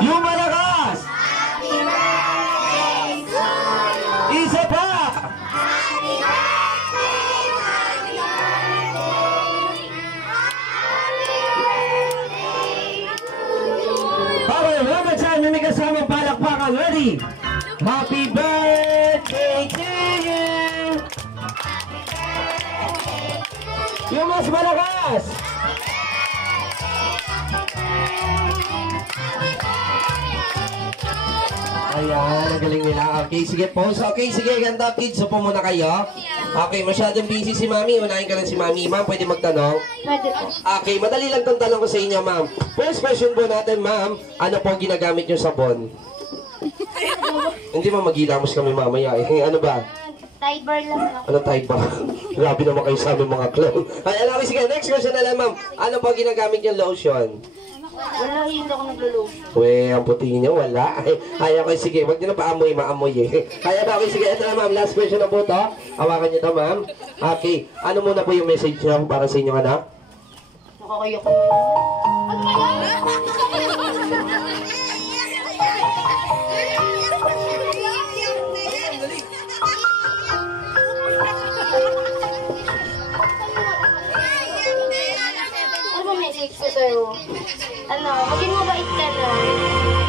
Yung malakas. Isa pa. Okay, mga dyan, may kasamang palakpakan. Ready? Happy birthday to you. Yung mas malakas. Ayan, ang galing nila. Okay, sige po. Okay, sige, ganda kids. So po muna kayo. Okay, masyadong busy si Mami. Unahin ka lang si Mami. Ma'am, pwede magtanong? Okay, madali lang itong tanong ko sa inyo, ma'am. First question po natin, ma'am. Ano po ginagamit yung sabon? Hindi mo maghilamos kami mamaya eh. Ano ba? Tiber lang ako. Ano Tiber? Grabe naman kayo sa aming mga clown. Ay, alam ko, sige, next question na lang, ma'am. Ano po ginagamit yung lotion? Wala, hindi ako nagluluto. We, ang puti niyo, wala. Ay, okay, sige. Huwag niyo na paamoy, maamoy eh. Kaya na, okay, sige. Ito na, ma'am. Last question na po to. Hawakan niyo to, ma'am. Okay. Ano muna po yung message niyo para sa inyong anak? Nakakayak ko naman. Ano ba yan? Ano ba message ko sa'yo? Ano, maging mabait ka na.